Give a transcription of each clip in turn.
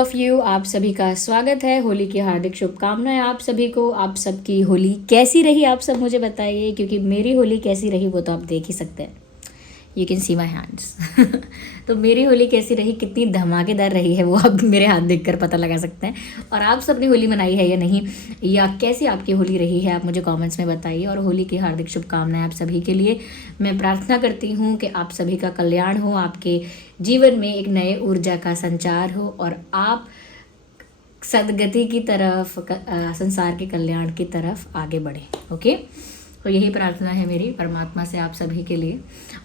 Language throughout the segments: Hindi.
ऑफ यू, आप सभी का स्वागत है। होली की हार्दिक शुभकामनाएं आप सभी को। आप सबकी होली कैसी रही आप सब मुझे बताइए, क्योंकि मेरी होली कैसी रही वो तो आप देख ही सकते हैं। You can see my hands. तो मेरी होली कैसी रही, कितनी धमाकेदार रही है वो आप मेरे हाथ देखकर पता लगा सकते हैं। और आप सबने होली मनाई है या नहीं, या कैसी आपकी होली रही है, आप मुझे कमेंट्स में बताइए। और होली की हार्दिक शुभकामनाएं आप सभी के लिए। मैं प्रार्थना करती हूँ कि आप सभी का कल्याण हो, आपके जीवन में एक नए ऊर्जा का संचार हो और आप सदगति की तरफ, संसार के कल्याण की तरफ आगे बढ़े। ओके, तो यही प्रार्थना है मेरी परमात्मा से आप सभी के लिए।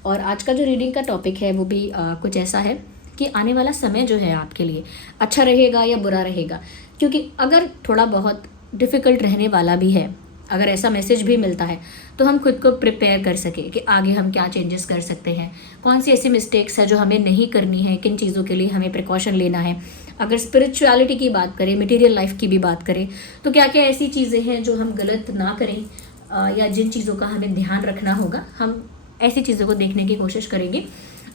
और आज का जो रीडिंग का टॉपिक है वो भी कुछ ऐसा है कि आने वाला समय जो है आपके लिए अच्छा रहेगा या बुरा रहेगा। क्योंकि अगर थोड़ा बहुत डिफ़िकल्ट रहने वाला भी है, अगर ऐसा मैसेज भी मिलता है, तो हम खुद को प्रिपेयर कर सके कि आगे हम क्या चेंजेस कर सकते हैं, कौन सी ऐसी मिस्टेक्स है जो हमें नहीं करनी है, किन चीज़ों के लिए हमें प्रिकॉशन लेना है। अगर स्पिरिचुअलिटी की बात करें, मटेरियल लाइफ की भी बात करें, तो क्या क्या ऐसी चीज़ें हैं जो हम गलत ना करें, या जिन चीज़ों का हमें ध्यान रखना होगा, हम ऐसी चीज़ों को देखने की कोशिश करेंगे।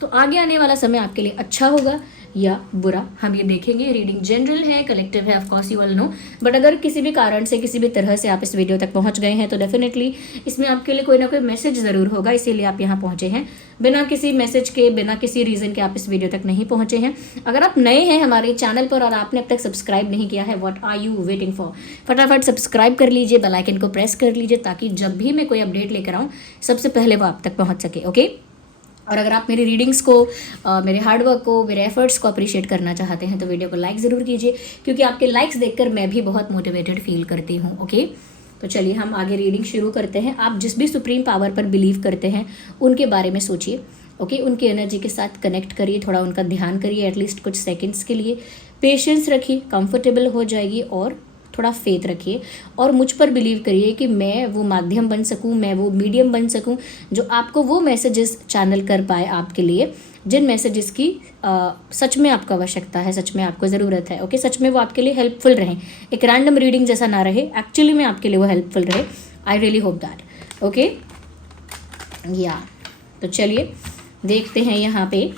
तो आगे आने वाला समय आपके लिए अच्छा होगा या बुरा, हम ये देखेंगे। रीडिंग जनरल है, कलेक्टिव है, of course you all know. But अगर किसी भी कारण से, किसी भी तरह से आप इस वीडियो तक पहुंच गए हैं, तो डेफिनेटली इसमें आपके लिए कोई ना कोई मैसेज ज़रूर होगा, इसीलिए आप यहाँ पहुंचे हैं। बिना किसी मैसेज के, बिना किसी रीज़न के आप इस वीडियो तक नहीं पहुंचे हैं। अगर आप नए हैं हमारे चैनल पर और आपने अब तक सब्सक्राइब नहीं किया है, what are you waiting for? फटाफट सब्सक्राइब कर लीजिए, बेल आइकन को प्रेस कर लीजिए, ताकि जब भी मैं कोई अपडेट लेकर आऊँ सबसे पहले वो आप तक पहुँच सके। ओके, और अगर आप मेरी रीडिंग्स को, मेरे हार्डवर्क को, मेरे एफर्ट्स को अप्रिशिएट करना चाहते हैं, तो वीडियो को लाइक ज़रूर कीजिए, क्योंकि आपके लाइक्स देखकर मैं भी बहुत मोटिवेटेड फील करती हूँ। ओके, तो चलिए हम आगे रीडिंग शुरू करते हैं। आप जिस भी सुप्रीम पावर पर बिलीव करते हैं उनके बारे में सोचिए। ओके, उनकी एनर्जी के साथ कनेक्ट करिए, थोड़ा उनका ध्यान करिए एटलीस्ट कुछ सेकेंड्स के लिए। पेशेंस रखिए, कंफर्टेबल हो जाएगी, और थोड़ा फेथ रखिए और मुझ पर बिलीव करिए कि मैं वो माध्यम बन सकूं, मैं वो मीडियम बन सकूं जो आपको वो मैसेजेस चैनल कर पाए आपके लिए, जिन मैसेजेस की सच में आपको आवश्यकता है, सच में आपको ज़रूरत है। ओके, सच में वो आपके लिए हेल्पफुल रहें, एक रैंडम रीडिंग जैसा ना रहे, एक्चुअली में आपके लिए वो हेल्पफुल रहे। I really hope that. Okay, या तो चलिए देखते हैं यहाँ पे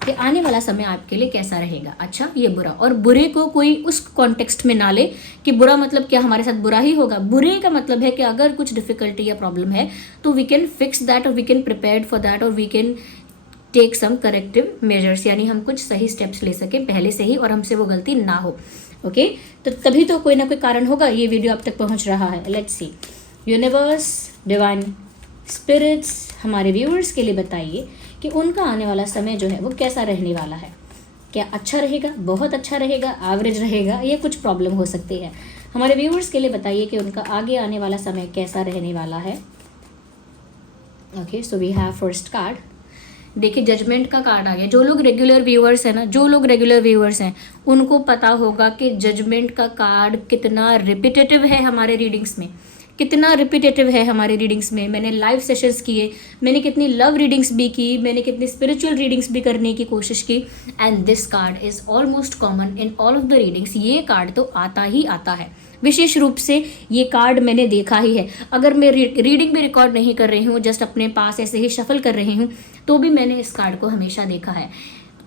कि आने वाला समय आपके लिए कैसा रहेगा, अच्छा ये बुरा। और बुरे को कोई उस कॉन्टेक्स्ट में ना ले कि बुरा मतलब क्या हमारे साथ बुरा ही होगा। बुरे का मतलब है कि अगर कुछ डिफिकल्टी या प्रॉब्लम है तो वी कैन फिक्स दैट, और we can prepared for that, और we can take some corrective measures, यानी हम कुछ सही स्टेप्स ले सकें पहले से ही और हमसे वो गलती ना हो। ओके, तो तभी तो कोई ना कोई कारण होगा ये वीडियो आप तक पहुँच रहा है। Let's see, universe, divine spirits, हमारे व्यूअर्स के लिए बताइए कि उनका आने वाला समय जो है वो कैसा रहने वाला है। क्या अच्छा रहेगा, बहुत अच्छा रहेगा, एवरेज रहेगा, या कुछ प्रॉब्लम हो सकती है। हमारे व्यूअर्स के लिए बताइए कि उनका आगे आने वाला समय कैसा रहने वाला है। Okay, so we have first card. देखिए, जजमेंट का कार्ड आ गया। जो लोग रेगुलर व्यूअर्स हैं ना, जो लोग रेगुलर व्यूअर्स हैं उनको पता होगा कि जजमेंट का कार्ड कितना रिपीटेटिव है हमारे रीडिंग्स में, कितना रिपीटेटिव है हमारे रीडिंग्स में। मैंने लाइव सेशंस किए, मैंने कितनी लव रीडिंग्स भी की, मैंने कितनी स्पिरिचुअल रीडिंग्स भी करने की कोशिश की, and this card is almost common in all of the readings. ये कार्ड तो आता ही आता है, विशेष रूप से ये कार्ड मैंने देखा ही है। अगर मैं रीडिंग भी रिकॉर्ड नहीं कर रही हूँ, जस्ट अपने पास ऐसे ही शफल कर रही हूँ, तो भी मैंने इस कार्ड को हमेशा देखा है।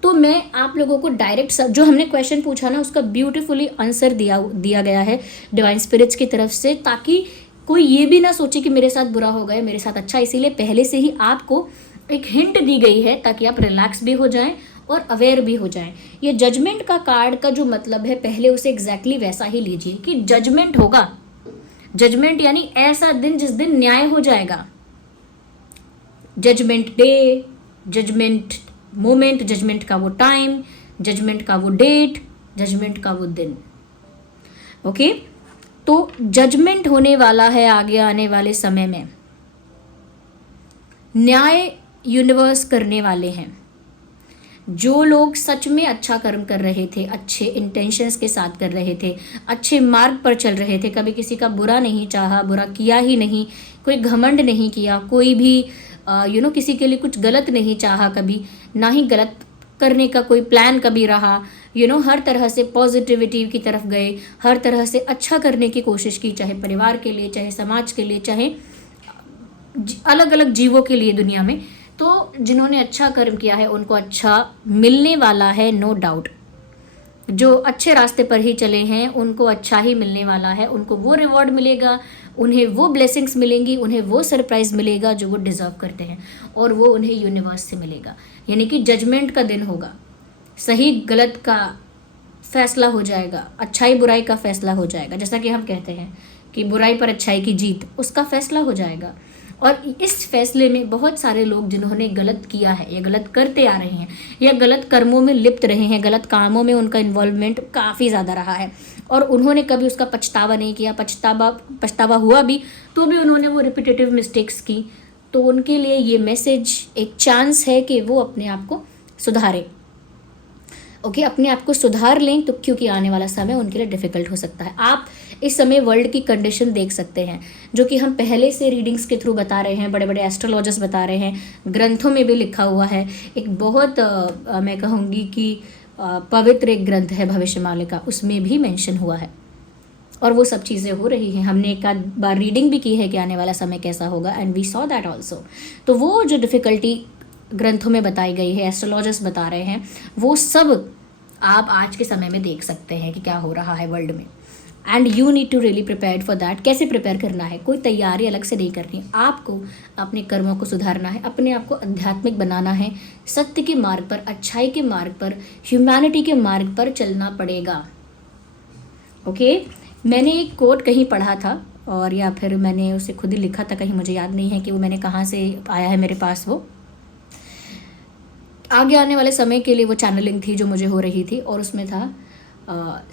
तो मैं आप लोगों को डायरेक्ट जो हमने क्वेश्चन पूछा ना, उसका ब्यूटीफुली आंसर दिया गया है डिवाइन स्पिरिट्स की तरफ से, ताकि कोई ये भी ना सोचे कि मेरे साथ बुरा हो गया, मेरे साथ अच्छा। इसीलिए पहले से ही आपको एक हिंट दी गई है ताकि आप रिलैक्स भी हो जाएं और अवेयर भी हो जाएं। ये जजमेंट का कार्ड का जो मतलब है, पहले उसे एग्जैक्टली वैसा ही लीजिए कि जजमेंट होगा। जजमेंट यानी ऐसा दिन जिस दिन न्याय हो जाएगा। Judgement day, judgement moment, judgement का वो टाइम, जजमेंट का वो डेट, जजमेंट का वो दिन। ओके, तो जजमेंट होने वाला है आगे आने वाले समय में। न्याय यूनिवर्स करने वाले हैं। जो लोग सच में अच्छा कर्म कर रहे थे, अच्छे इंटेंशंस के साथ कर रहे थे, अच्छे मार्ग पर चल रहे थे, कभी किसी का बुरा नहीं चाहा, बुरा किया ही नहीं, कोई घमंड नहीं किया, कोई भी किसी के लिए कुछ गलत नहीं चाहा कभी, ना ही गलत करने का कोई प्लान कभी रहा। हर तरह से पॉजिटिविटी की तरफ गए, हर तरह से अच्छा करने की कोशिश की, चाहे परिवार के लिए, चाहे समाज के लिए, चाहे अलग अलग जीवों के लिए दुनिया में। तो जिन्होंने अच्छा कर्म किया है उनको अच्छा मिलने वाला है, नो डाउट। जो अच्छे रास्ते पर ही चले हैं उनको अच्छा ही मिलने वाला है, उनको वो रिवॉर्ड मिलेगा, उन्हें वो ब्लेसिंग्स मिलेंगी, उन्हें वो सरप्राइज मिलेगा जो वो डिजर्व करते हैं, और वो उन्हें यूनिवर्स से मिलेगा। यानी कि जजमेंट का दिन होगा, सही गलत का फैसला हो जाएगा, अच्छाई बुराई का फैसला हो जाएगा। जैसा कि हम कहते हैं कि बुराई पर अच्छाई की जीत, उसका फैसला हो जाएगा। और इस फैसले में बहुत सारे लोग जिन्होंने गलत किया है या गलत करते आ रहे हैं या गलत कर्मों में लिप्त रहे हैं, गलत कामों में उनका इन्वॉल्वमेंट काफ़ी ज़्यादा रहा है और उन्होंने कभी उसका पछतावा नहीं किया, पछतावा हुआ भी तो भी उन्होंने वो रिपीटेटिव मिस्टेक्स की, तो उनके लिए ये मैसेज एक चांस है कि वो अपने आप को सुधारें। ओके, अपने आप को सुधार लें, तो क्योंकि आने वाला समय उनके लिए डिफ़िकल्ट हो सकता है। आप इस समय वर्ल्ड की कंडीशन देख सकते हैं, जो कि हम पहले से रीडिंग्स के थ्रू बता रहे हैं, बड़े बड़े एस्ट्रोलॉजर्स बता रहे हैं, ग्रंथों में भी लिखा हुआ है। एक बहुत मैं कहूँगी कि पवित्र एक ग्रंथ है भविष्यमालिका, उसमें भी मेंशन हुआ है और वो सब चीज़ें हो रही हैं। हमने एक आध बार रीडिंग भी की है कि आने वाला समय कैसा होगा, and we saw that also. तो वो जो डिफ़िकल्टी ग्रंथों में बताई गई है, एस्ट्रोलॉजर्स बता रहे हैं, वो सब आप आज के समय में देख सकते हैं कि क्या हो रहा है वर्ल्ड में। And you need to really prepare for that. कैसे प्रिपेयर करना है, कोई तैयारी अलग से नहीं करनी, आपको अपने कर्मों को सुधारना है, अपने आप को आध्यात्मिक बनाना है, सत्य के मार्ग पर, अच्छाई के मार्ग पर, ह्यूमैनिटी के मार्ग पर चलना पड़ेगा। ओके, मैंने एक कोट कहीं पढ़ा था, और या फिर मैंने उसे खुद ही लिखा था कहीं, मुझे याद नहीं है कि वो मैंने कहाँ से आया है मेरे पास। वो आगे आने वाले समय के लिए वो चैनलिंग थी जो मुझे हो रही थी, और उसमें था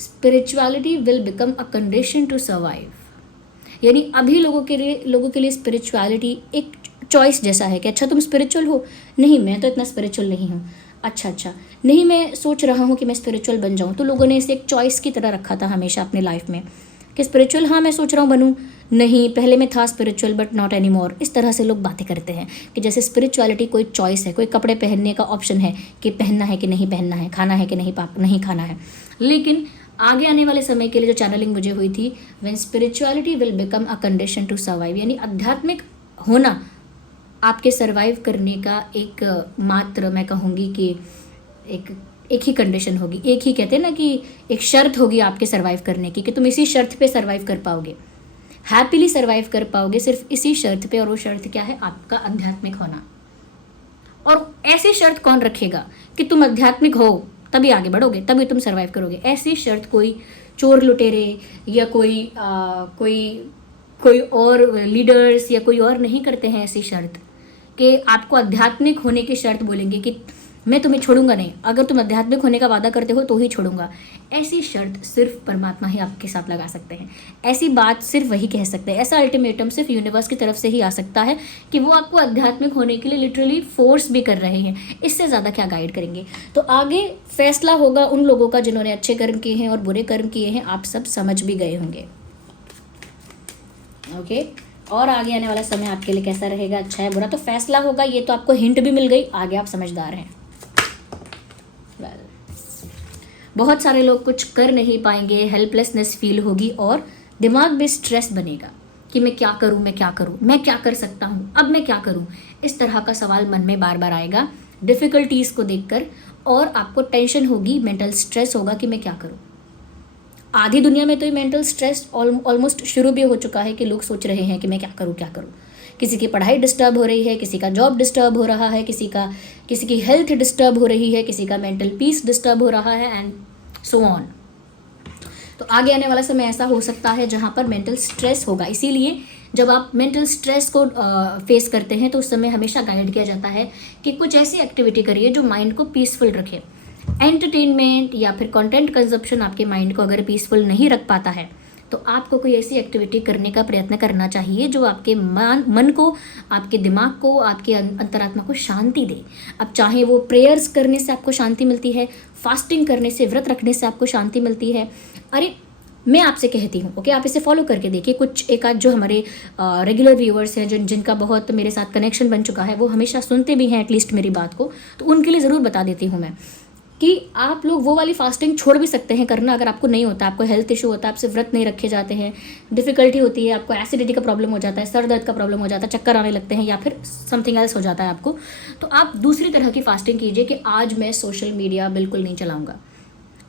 spirituality will become a condition to survive. यानी अभी लोगों के लिए स्पिरिचुअलिटी एक चॉइस जैसा है कि अच्छा तुम स्पिरिचुअल हो, नहीं मैं तो इतना स्पिरिचुअल नहीं हूँ, अच्छा नहीं मैं सोच रहा हूँ कि मैं स्पिरिचुअल बन जाऊँ। तो लोगों ने इसे एक चॉइस की तरह रखा था हमेशा अपनी लाइफ में कि स्पिरिचुअल, हाँ मैं सोच रहा हूँ बनूँ, नहीं पहले मैं था spiritual but not any more. इस तरह से लोग बातें करते हैं कि जैसे स्पिरिचुअलिटी कोई चॉइस है, कोई कपड़े पहनने का ऑप्शन है कि पहनना है कि नहीं पहनना है, खाना है कि नहीं खाना है। लेकिन आगे आने वाले समय के लिए जो चैनलिंग मुझे हुई थी, when spirituality will become a condition to survive, यानी आध्यात्मिक होना आपके सर्वाइव करने का एक मात्र, मैं कहूँगी कि एक ही कंडीशन होगी, एक ही कहते हैं ना कि एक शर्त होगी आपके सर्वाइव करने की, कि तुम इसी शर्त पे सर्वाइव कर पाओगे, हैप्पीली सर्वाइव कर पाओगे सिर्फ इसी शर्त पे। और वो शर्त क्या है, आपका आध्यात्मिक होना। और ऐसी शर्त कौन रखेगा कि तुम आध्यात्मिक हो तभी आगे बढ़ोगे, तभी तुम सर्वाइव करोगे। ऐसी शर्त कोई चोर लुटेरे या कोई और लीडर्स या कोई और नहीं करते हैं ऐसी शर्त कि आपको आध्यात्मिक होने की शर्त बोलेंगे कि मैं तुम्हें छोड़ूंगा नहीं, अगर तुम आध्यात्मिक होने का वादा करते हो तो ही छोड़ूंगा। ऐसी शर्त सिर्फ परमात्मा ही आपके साथ लगा सकते हैं, ऐसी बात सिर्फ वही कह सकते हैं, ऐसा अल्टीमेटम सिर्फ यूनिवर्स की तरफ से ही आ सकता है कि वो आपको आध्यात्मिक होने के लिए लिटरली फोर्स भी कर रहे हैं। इससे ज़्यादा क्या गाइड करेंगे। तो आगे फैसला होगा उन लोगों का जिन्होंने अच्छे कर्म किए हैं और बुरे कर्म किए हैं, आप सब समझ भी गए होंगे। ओके, और आगे आने वाला समय आपके लिए कैसा रहेगा, अच्छा है बुरा, तो फैसला होगा। ये तो आपको हिंट भी मिल गई, आगे आप समझदार हैं। बहुत सारे लोग कुछ कर नहीं पाएंगे, हेल्पलेसनेस फील होगी और दिमाग में स्ट्रेस बनेगा कि मैं क्या करूं, मैं क्या कर सकता हूं, अब मैं क्या करूं। इस तरह का सवाल मन में बार बार आएगा डिफ़िकल्टीज़ को देखकर, और आपको टेंशन होगी, मेंटल स्ट्रेस होगा कि मैं क्या करूं। आधी दुनिया में तो ये मेंटल स्ट्रेस ऑलमोस्ट शुरू भी हो चुका है कि लोग सोच रहे हैं कि मैं क्या करूं। किसी की पढ़ाई डिस्टर्ब हो रही है, किसी का जॉब डिस्टर्ब हो रहा है, किसी की हेल्थ डिस्टर्ब हो रही है, किसी का मेंटल पीस डिस्टर्ब हो रहा है, एंड सो ऑन। तो आगे आने वाला समय ऐसा हो सकता है जहाँ पर मेंटल स्ट्रेस होगा। इसीलिए जब आप मेंटल स्ट्रेस को फेस करते हैं तो उस समय हमेशा गाइड किया जाता है कि कुछ ऐसी एक्टिविटी करिए जो माइंड को पीसफुल रखे। एंटरटेनमेंट या फिर कंटेंट कंजप्शन आपके माइंड को अगर पीसफुल नहीं रख पाता है तो आपको कोई ऐसी एक्टिविटी करने का प्रयत्न करना चाहिए जो आपके मन को, आपके दिमाग को, आपके अंतरात्मा को शांति दे। अब चाहे वो प्रेयर्स करने से आपको शांति मिलती है, फास्टिंग करने से, व्रत रखने से आपको शांति मिलती है। अरे मैं आपसे कहती हूँ, ओके, आप इसे फॉलो करके देखिए। कुछ एक आध जो हमारे रेगुलर व्यूअर्स हैं, जिनका बहुत मेरे साथ कनेक्शन बन चुका है, वो हमेशा सुनते भी हैं एटलीस्ट मेरी बात को, तो उनके लिए ज़रूर बता देती हूँ मैं कि आप लोग वो वाली फास्टिंग छोड़ भी सकते हैं करना अगर आपको नहीं होता, आपको हेल्थ इशू होता है, आपसे व्रत नहीं रखे जाते हैं, डिफ़िकल्टी होती है, आपको एसिडिटी का प्रॉब्लम हो जाता है, सर दर्द का प्रॉब्लम हो जाता है, चक्कर आने लगते हैं या फिर समथिंग एल्स हो जाता है आपको, तो आप दूसरी तरह की फास्टिंग कीजिए कि आज मैं सोशल मीडिया बिल्कुल नहीं चलाऊँगा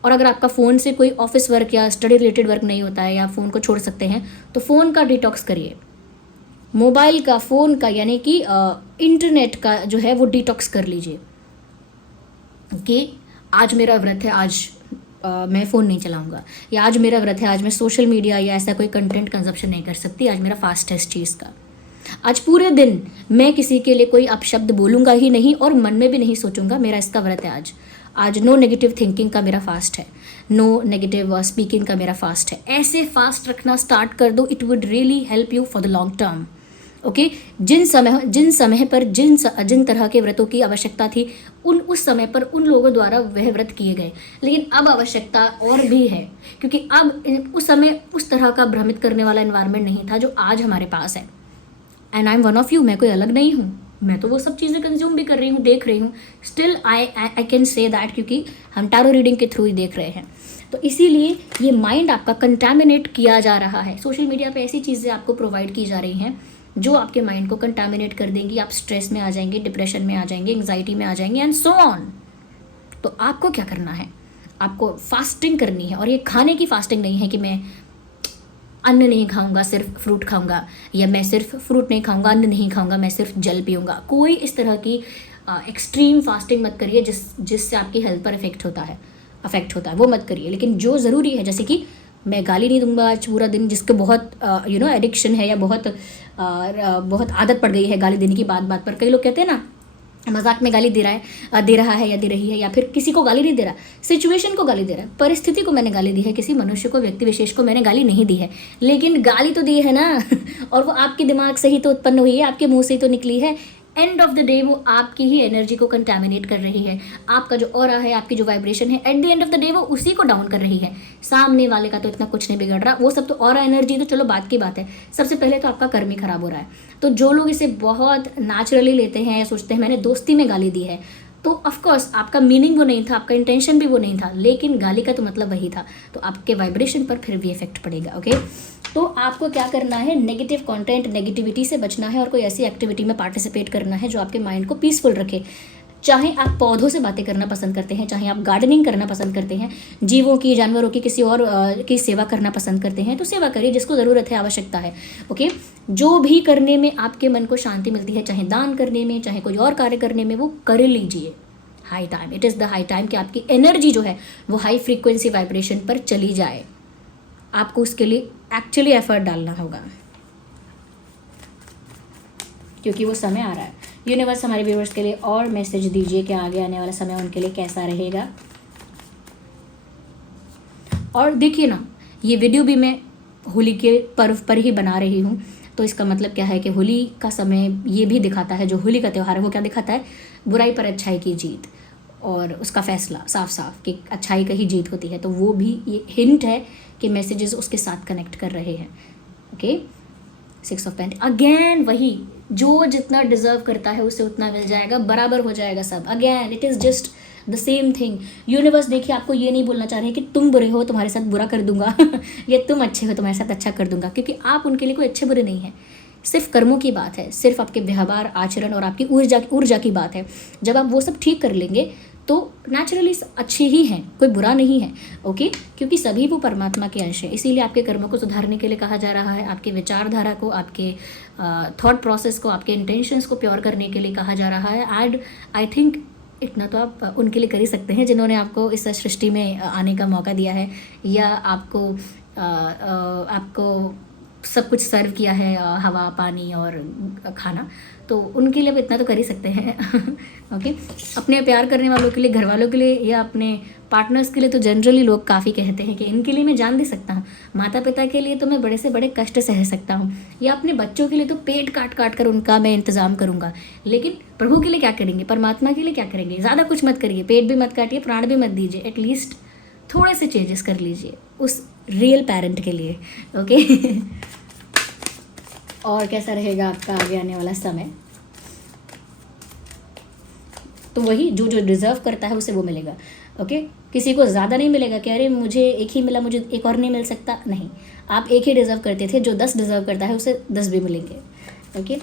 और अगर आपका फ़ोन से कोई ऑफिस वर्क या स्टडी रिलेटेड वर्क नहीं होता है या फ़ोन को छोड़ सकते हैं तो फ़ोन का डिटॉक्स करिए, मोबाइल का, फ़ोन का, यानी कि इंटरनेट का जो है वो डिटॉक्स कर लीजिए कि आज मेरा व्रत है, आज मैं फ़ोन नहीं चलाऊंगा, या आज मेरा व्रत है, आज मैं सोशल मीडिया या ऐसा कोई कंटेंट कंजप्शन नहीं कर सकती, आज मेरा फास्ट है इस चीज़ का, आज पूरे दिन मैं किसी के लिए कोई अपशब्द बोलूँगा ही नहीं और मन में भी नहीं सोचूंगा, मेरा इसका व्रत है आज। आज नो नेगेटिव थिंकिंग का मेरा फास्ट है, नो नेगेटिव स्पीकिंग का मेरा फास्ट है। ऐसे फास्ट रखना स्टार्ट कर दो, it would really help you for the long term. Okay, जिन समय पर जिन तरह के व्रतों की आवश्यकता थी उस समय पर उन लोगों द्वारा वह व्रत किए गए, लेकिन अब आवश्यकता और भी है, क्योंकि अब उस समय उस तरह का भ्रमित करने वाला एनवायरनमेंट नहीं था जो आज हमारे पास है। And I am one of you, मैं कोई अलग नहीं हूँ, मैं तो वो सब चीज़ें कंज्यूम भी कर रही हूँ, देख रही हूँ। Still I can say that, क्योंकि हम टैरो रीडिंग के थ्रू ही देख रहे हैं। तो इसीलिए ये माइंड आपका कंटामिनेट किया जा रहा है। सोशल मीडिया पे ऐसी चीज़ें आपको प्रोवाइड की जा रही हैं जो आपके माइंड को कंटामिनेट कर देंगी, आप स्ट्रेस में आ जाएंगे, डिप्रेशन में आ जाएंगे, एंग्जाइटी में आ जाएंगे एंड सो ऑन। तो आपको क्या करना है, आपको फास्टिंग करनी है। और ये खाने की फास्टिंग नहीं है कि मैं अन्न नहीं खाऊंगा, सिर्फ फ्रूट खाऊंगा, या मैं सिर्फ फ्रूट नहीं खाऊंगा, अन्न नहीं खाऊंगा, मैं सिर्फ जल पीऊंगा। कोई इस तरह की एक्सट्रीम फास्टिंग मत करिए जिससे आपकी हेल्थ पर अफेक्ट होता है, वो मत करिए। लेकिन जो ज़रूरी है, जैसे कि मैं गाली नहीं दूंगा आज पूरा दिन, जिसके बहुत एडिक्शन है या बहुत आदत पड़ गई है गाली देने की, बात पर कई लोग कहते हैं ना मजाक में गाली दे रहा है या दे रही है, या फिर किसी को गाली नहीं दे रहा, सिचुएशन को गाली दे रहा है, परिस्थिति को मैंने गाली दी है, किसी मनुष्य को, व्यक्ति विशेष को मैंने गाली नहीं दी है, लेकिन गाली तो दी है ना और वो आपके दिमाग से ही तो उत्पन्न हुई है, आपके मुंह से ही तो निकली है। एंड ऑफ द डे वो आपकी ही एनर्जी को कंटामिनेट कर रही है, आपका जो ऑरा है, आपकी जो वाइब्रेशन है, at the end of the day वो उसी को डाउन कर रही है। सामने वाले का तो इतना कुछ नहीं बिगड़ रहा, वो सब तो ऑरा एनर्जी तो चलो बात की बात है, सबसे पहले तो आपका कर्म ही खराब हो रहा है। तो जो लोग इसे बहुत नेचुरली लेते हैं, सोचते हैं मैंने दोस्ती में गाली दी है, तो ऑफकोर्स आपका मीनिंग वो नहीं था, आपका इंटेंशन भी वो नहीं था, लेकिन गाली का तो मतलब वही था, तो आपके वाइब्रेशन पर फिर भी इफेक्ट पड़ेगा। ओके, तो आपको क्या करना है, नेगेटिव कंटेंट, नेगेटिविटी से बचना है और कोई ऐसी एक्टिविटी में पार्टिसिपेट करना है जो आपके माइंड को पीसफुल रखे। चाहे आप पौधों से बातें करना पसंद करते हैं, चाहे आप गार्डनिंग करना पसंद करते हैं, जीवों की, जानवरों की, किसी और की सेवा करना पसंद करते हैं, तो सेवा करिए जिसको ज़रूरत है, आवश्यकता है। ओके, जो भी करने में आपके मन को शांति मिलती है, चाहे दान करने में, चाहे कोई और कार्य करने में, वो कर लीजिए। High time, it is the high time कि आपकी एनर्जी जो है वो हाई फ्रीक्वेंसी वाइब्रेशन पर चली जाए। आपको उसके लिए एक्चुअली एफर्ट डालना होगा, क्योंकि वो समय आ रहा है। यूनिवर्स हमारे व्यूअर्स के लिए और मैसेज दीजिए कि आगे आने वाला समय उनके लिए कैसा रहेगा। और देखिए ना, ये वीडियो भी मैं होली के पर्व पर ही बना रही हूँ, तो इसका मतलब क्या है कि होली का समय ये भी दिखाता है, जो होली का त्यौहार है वो क्या दिखाता है, बुराई पर अच्छाई की जीत और उसका फैसला साफ साफ कि अच्छाई का ही जीत होती है। तो वो भी ये हिंट है कि मैसेजेस उसके साथ कनेक्ट कर रहे हैं। ओके, 6 ऑफ पेंटिकल्स, अगेन वही, जो जितना डिजर्व करता है उसे उतना मिल जाएगा, बराबर हो जाएगा सब। Again it is just the same thing. Universe देखिए आपको ये नहीं बोलना चाह रहे हैं कि तुम बुरे हो तुम्हारे साथ बुरा कर दूंगा या तुम अच्छे हो तुम्हारे साथ अच्छा कर दूंगा, क्योंकि आप उनके लिए कोई अच्छे बुरे नहीं हैं। सिर्फ कर्मों की बात है, सिर्फ आपके व्यवहार, आचरण और आपकी ऊर्जा की बात है। जब आप वो सब ठीक कर लेंगे तो नेचुरली अच्छे ही हैं, कोई बुरा नहीं है। ओके, क्योंकि सभी वो परमात्मा के अंश हैं। इसीलिए आपके कर्मों को सुधारने के लिए कहा जा रहा है, आपके विचारधारा को, आपके थॉट प्रोसेस को, आपके इंटेंशंस को प्योर करने के लिए कहा जा रहा है। एंड आई थिंक इतना तो आप उनके लिए कर ही सकते हैं जिन्होंने आपको इस सृष्टि में आने का मौका दिया है, या आपको सब कुछ सर्व किया है, हवा, पानी और खाना, तो उनके लिए अब इतना तो कर ही सकते हैं ओके, अपने प्यार करने वालों के लिए, घर वालों के लिए या अपने पार्टनर्स के लिए तो जनरली लोग काफ़ी कहते हैं कि इनके लिए मैं जान दे सकता हूँ। माता पिता के लिए तो मैं बड़े से बड़े कष्ट सह सकता हूँ, या अपने बच्चों के लिए तो पेट काट काट कर उनका मैं इंतज़ाम करूँगा। लेकिन प्रभु के लिए क्या करेंगे, परमात्मा के लिए क्या करेंगे? ज़्यादा कुछ मत करिए, पेट भी मत काटिए, प्राण भी मत दीजिए, एटलीस्ट थोड़े से चेंजेस कर लीजिए उस रियल पेरेंट के लिए। ओके और कैसा रहेगा आपका आगे आने वाला समय? तो वही, जो जो डिज़र्व करता है उसे वो मिलेगा। ओके, किसी को ज़्यादा नहीं मिलेगा कि अरे मुझे एक ही मिला, मुझे एक और नहीं मिल सकता, नहीं, आप एक ही डिज़र्व करते थे, जो 10 डिज़र्व करता है उसे 10 भी मिलेंगे। ओके,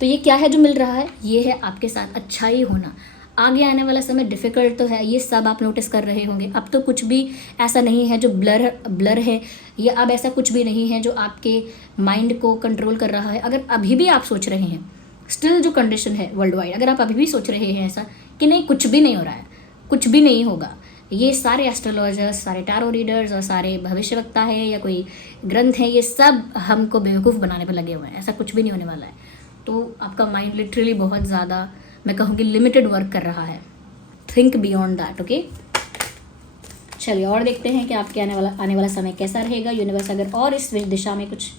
तो ये क्या है जो मिल रहा है? ये है आपके साथ अच्छाई होना, आगे आने वाला समय डिफ़िकल्ट तो है, ये सब आप नोटिस कर रहे होंगे। अब तो कुछ भी ऐसा नहीं है जो ब्लर है, या अब ऐसा कुछ भी नहीं है जो आपके माइंड को कंट्रोल कर रहा है। अगर अभी भी आप सोच रहे हैं, स्टिल जो कंडीशन है वर्ल्ड वाइड, अगर आप अभी भी सोच रहे हैं ऐसा कि नहीं कुछ भी नहीं हो रहा है, कुछ भी नहीं होगा, ये सारे एस्ट्रोलॉजर्स, सारे टैरो रीडर्स और सारे भविष्यवक्ता हैं या कोई ग्रंथ है, ये सब हमको बेवकूफ़ बनाने पर लगे हुए हैं, ऐसा कुछ भी नहीं होने वाला है। तो आपका माइंड लिटरली बहुत ज़्यादा, मैं कहूँगी लिमिटेड वर्क कर रहा है। Think beyond that, okay. चलिए और देखते हैं कि आपके आने वाला समय कैसा रहेगा। यूनिवर्स अगर और इस दिशा में कुछ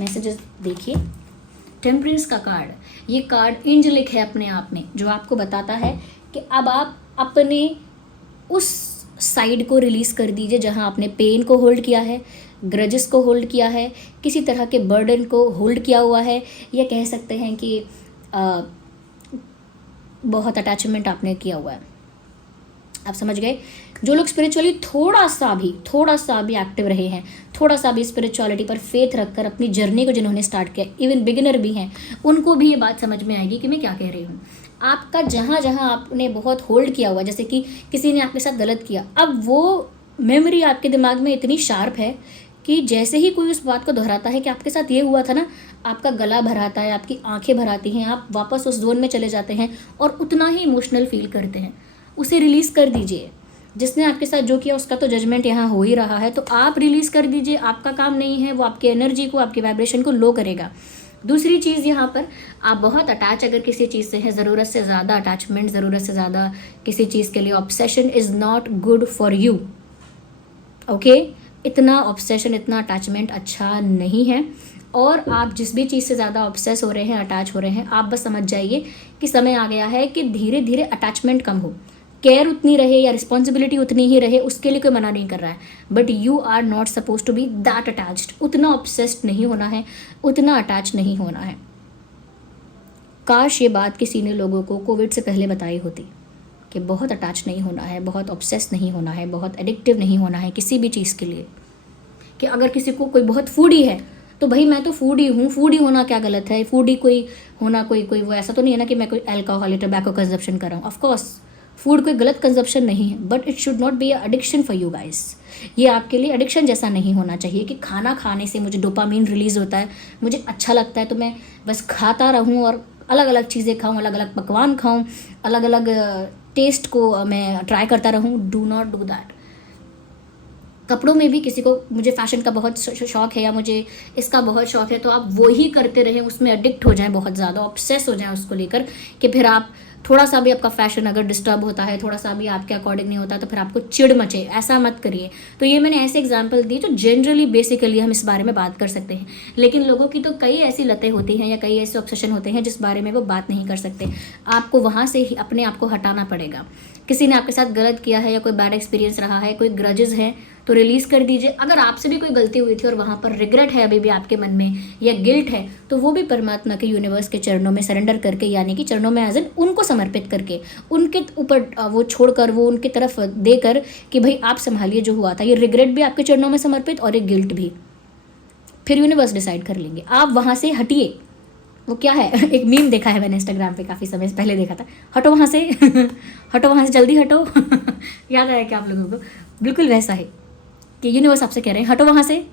मैसेजेस, देखिए टेम्परेंस का कार्ड, ये कार्ड एंजेलिक है अपने आप में, जो आपको बताता है कि अब आप अपने उस साइड को रिलीज़ कर दीजिए जहां आपने पेन को होल्ड किया है, ग्रजेस को होल्ड किया है, किसी तरह के बर्डन को होल्ड किया हुआ है, या कह सकते हैं कि बहुत अटैचमेंट आपने किया हुआ है। आप समझ गए। जो लोग स्पिरिचुअली थोड़ा सा भी एक्टिव रहे हैं, थोड़ा सा भी स्पिरिचुअलिटी पर फेथ रखकर अपनी जर्नी को जिन्होंने स्टार्ट किया, इवन बिगिनर भी हैं, उनको भी ये बात समझ में आएगी कि मैं क्या कह रही हूँ। आपका जहाँ जहाँ आपने बहुत होल्ड किया हुआ, जैसे कि किसी ने आपके साथ गलत किया, अब वो मेमोरी आपके दिमाग में इतनी शार्प है कि जैसे ही कोई उस बात को दोहराता है कि आपके साथ ये हुआ था ना, आपका गला भराता है, आपकी आंखें भर आती हैं, आप वापस उस जोन में चले जाते हैं और उतना ही इमोशनल फील करते हैं। उसे रिलीज़ कर दीजिए। जिसने आपके साथ जो किया उसका तो जजमेंट यहाँ हो ही रहा है, तो आप रिलीज़ कर दीजिए। आपका काम नहीं है, वो आपकी एनर्जी को, आपकी वाइब्रेशन को लो करेगा। दूसरी चीज़, यहाँ पर आप बहुत अटैच अगर किसी चीज़ से हैं, ज़रूरत से ज़्यादा अटैचमेंट, ज़रूरत से ज़्यादा किसी चीज़ के लिए obsession is not good for you, okay. इतना ऑब्सेशन, इतना अटैचमेंट अच्छा नहीं है। और आप जिस भी चीज़ से ज़्यादा ऑब्सेस हो रहे हैं, अटैच हो रहे हैं, आप बस समझ जाइए कि समय आ गया है कि धीरे धीरे अटैचमेंट कम हो, केयर उतनी रहे या रिस्पॉन्सिबिलिटी उतनी ही रहे, उसके लिए कोई मना नहीं कर रहा है, but you are not suppose to be that attached. उतना ऑब्सेस्ड नहीं होना है, उतना अटैच नहीं होना है। काश ये बात किसी ने लोगों को कोविड से पहले बताई होती कि बहुत अटैच नहीं होना है, बहुत ऑब्सेस नहीं होना है, बहुत एडिक्टिव नहीं होना है किसी भी चीज़ के लिए। कि अगर किसी को कोई बहुत फूडी है तो भाई मैं तो फूडी हूँ, फूडी होना क्या गलत है, फूडी कोई होना कोई वो ऐसा तो नहीं है ना कि मैं कोई अल्कोहल या टबैको कंजप्शन कर रहा हूँ। ऑफकोर्स फूड कोई गलत कंजप्शन नहीं है, but it should not be a addiction for you guys. ये आपके लिए एडिक्शन जैसा नहीं होना चाहिए कि खाना खाने से मुझे डोपामीन रिलीज़ होता है, मुझे अच्छा लगता है तो मैं बस खाता रहूँ और अलग अलग चीज़ें खाऊँ, अलग अलग पकवान खाऊँ, अलग अलग टेस्ट को मैं ट्राई करता रहूँ। Do not do that. कपड़ों में भी किसी को, मुझे फैशन का बहुत शौक है या मुझे इसका बहुत शौक है, तो आप वो ही करते रहें, उसमें एडिक्ट हो जाएं, बहुत ज़्यादा ऑब्सेस हो जाएं उसको लेकर कि फिर आप थोड़ा सा भी आपका फैशन अगर डिस्टर्ब होता है, थोड़ा सा भी आपके अकॉर्डिंग नहीं होता तो फिर आपको चिढ़ मचे। ऐसा मत करिए। तो ये मैंने ऐसे एग्जांपल दिए जो जनरली बेसिकली हम इस बारे में बात कर सकते हैं, लेकिन लोगों की तो कई ऐसी लतें होती हैं या कई ऐसे ऑब्सेशन होते हैं जिस बारे में वो बात नहीं कर सकते। आपको वहाँ से ही अपने आप को हटाना पड़ेगा। किसी ने आपके साथ गलत किया है या कोई बैड एक्सपीरियंस रहा है, कोई ग्रजेस हैं, तो रिलीज़ कर दीजिए। अगर आपसे भी कोई गलती हुई थी और वहाँ पर रिग्रेट है अभी भी आपके मन में या गिल्ट है, तो वो भी परमात्मा के, यूनिवर्स के चरणों में सरेंडर करके, यानी कि चरणों में एज एन उनको समर्पित करके, उनके ऊपर वो छोड़कर, वो उनकी तरफ देकर कि भाई आप संभालिए जो हुआ था। ये रिग्रेट भी आपके चरणों में समर्पित और ये गिल्ट भी, फिर यूनिवर्स डिसाइड कर लेंगे। आप वहाँ से हटिए। वो क्या है, एक मीम देखा है मैंने इंस्टाग्राम पे, काफ़ी समय पहले देखा था, हटो वहाँ से हटो वहाँ से, जल्दी हटो याद आया क्या आप लोगों को? बिल्कुल वैसा है कि यूनिवर्स आपसे कह रहे हैं हटो वहाँ से,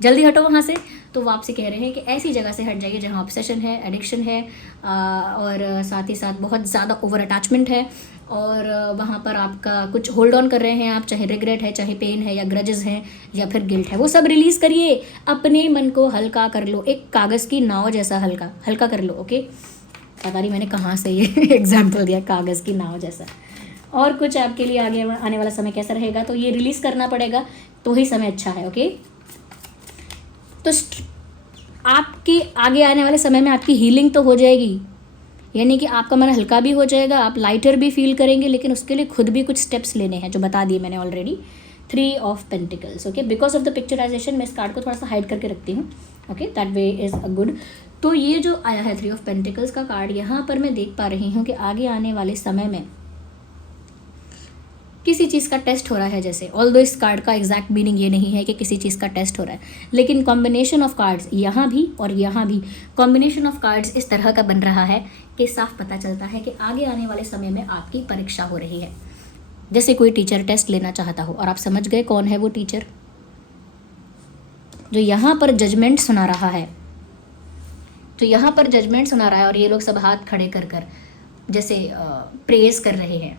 जल्दी हटो वहाँ से। तो वो आपसे कह रहे हैं कि ऐसी जगह से हट जाइए जहाँ ऑब्सेशन है, एडिक्शन है, और साथ ही साथ बहुत ज़्यादा ओवर अटैचमेंट है, और वहाँ पर आपका कुछ होल्ड ऑन कर रहे हैं आप, चाहे रिग्रेट है, चाहे पेन है, या ग्रजेस हैं, या फिर गिल्ट है। वो सब रिलीज़ करिए, अपने मन को हल्का कर लो, एक कागज़ की नाव जैसा हल्का हल्का कर लो, ओके। पता नहीं मैंने कहाँ से ये एग्जाम्पल दिया, कागज़ की नाव जैसा। और कुछ आपके लिए आगे आने वाला समय कैसा रहेगा, तो ये रिलीज़ करना पड़ेगा तो ही समय अच्छा है, ओके। तो आपके आगे आने वाले समय में आपकी हीलिंग तो हो जाएगी, यानी कि आपका मन हल्का भी हो जाएगा, आप लाइटर भी फील करेंगे, लेकिन उसके लिए खुद भी कुछ स्टेप्स लेने हैं जो बता दिए मैंने already. 3 of pentacles, okay. Because of the picturisation मैं इस कार्ड को थोड़ा सा हाइड करके रखती हूँ, okay, that way is a good. तो ये जो आया है 3 ऑफ पेंटिकल्स का कार्ड, यहाँ पर मैं देख पा रही हूँ कि आगे आने वाले समय में किसी चीज़ का टेस्ट हो रहा है, जैसे ऑल्दो इस कार्ड का एग्जैक्ट मीनिंग ये नहीं है कि किसी चीज़ का टेस्ट हो रहा है, लेकिन कॉम्बिनेशन ऑफ कार्ड्स यहाँ भी और यहाँ भी कॉम्बिनेशन ऑफ कार्ड्स इस तरह का बन रहा है कि साफ पता चलता है कि आगे आने वाले समय में आपकी परीक्षा हो रही है। जैसे कोई टीचर टेस्ट लेना चाहता हो और आप समझ गए कौन है वो टीचर जो यहाँ पर जजमेंट सुना रहा है, जो यहाँ पर जजमेंट सुना रहा है, और ये लोग सब हाथ खड़े कर कर जैसे प्रेज कर रहे हैं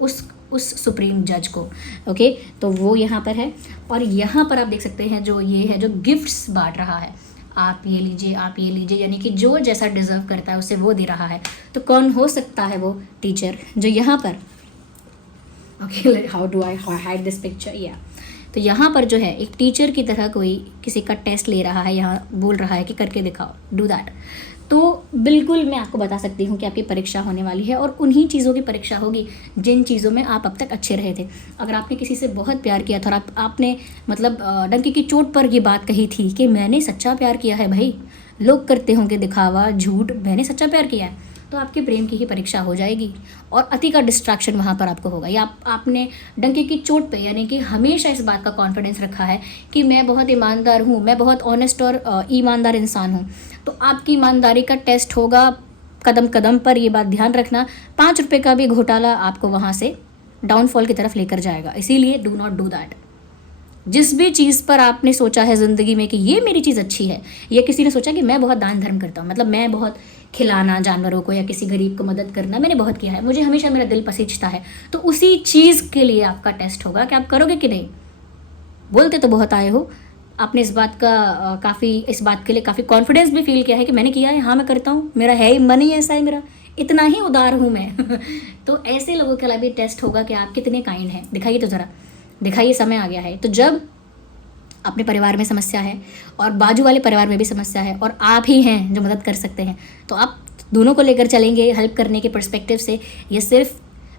उस सुप्रीम जज को। ओके, तो वो यहाँ पर है। और यहाँ पर आप देख सकते हैं जो ये है जो गिफ्ट्स बांट रहा है, आप ये लीजिए, आप ये लीजिए, यानी कि जो जैसा डिजर्व करता है उसे वो दे रहा है। तो कौन हो सकता है वो टीचर जो यहाँ पर, okay, how do I hide this picture, या तो यहाँ पर जो है एक टीचर की तरह कोई किसी का टेस्ट ले रहा है, यहाँ बोल रहा है कि करके दिखाओ, डू दैट। तो बिल्कुल मैं आपको बता सकती हूँ कि आपकी परीक्षा होने वाली है, और उन्हीं चीज़ों की परीक्षा होगी जिन चीज़ों में आप अब तक अच्छे रहे थे। अगर आपने किसी से बहुत प्यार किया था और आपने मतलब डंके की चोट पर ये बात कही थी कि मैंने सच्चा प्यार किया है, भाई लोग करते होंगे दिखावा झूठ, मैंने सच्चा प्यार किया है, तो आपके प्रेम की ही परीक्षा हो जाएगी और अति का डिस्ट्रैक्शन वहाँ पर आपको होगा। या आपने डंके की चोट पे यानी कि हमेशा इस बात का कॉन्फिडेंस रखा है कि मैं बहुत ईमानदार हूँ, मैं बहुत ऑनेस्ट और ईमानदार इंसान हूँ, तो आपकी ईमानदारी का टेस्ट होगा कदम कदम पर। ये बात ध्यान रखना, 5 रुपये का भी घोटाला आपको वहाँ से डाउनफॉल की तरफ लेकर जाएगा, इसीलिए डू नॉट डू दैट। जिस भी चीज़ पर आपने सोचा है ज़िंदगी में कि ये मेरी चीज़ अच्छी है, या किसी ने सोचा कि मैं बहुत दान धर्म करता हूँ, मतलब मैं बहुत खिलाना जानवरों को या किसी गरीब को मदद करना मैंने बहुत किया है, मुझे हमेशा मेरा दिल पसीजता है, तो उसी चीज़ के लिए आपका टेस्ट होगा कि आप करोगे कि नहीं। बोलते तो बहुत आए हो, आपने इस बात के लिए काफ़ी कॉन्फिडेंस भी फील किया है कि मैंने किया है, हाँ मैं करता हूँ, मेरा है ही, मन ही ऐसा है मेरा, इतना ही उदार हूँ मैं तो ऐसे लोगों के लिए भी टेस्ट होगा कि आप कितने काइंड हैं। दिखाइए तो ज़रा, दिखाइए, समय आ गया है। तो जब अपने परिवार में समस्या है और बाजू वाले परिवार में भी समस्या है और आप ही हैं जो मदद कर सकते हैं, तो आप दोनों को लेकर चलेंगे हेल्प करने के पर्सपेक्टिव से। ये सिर्फ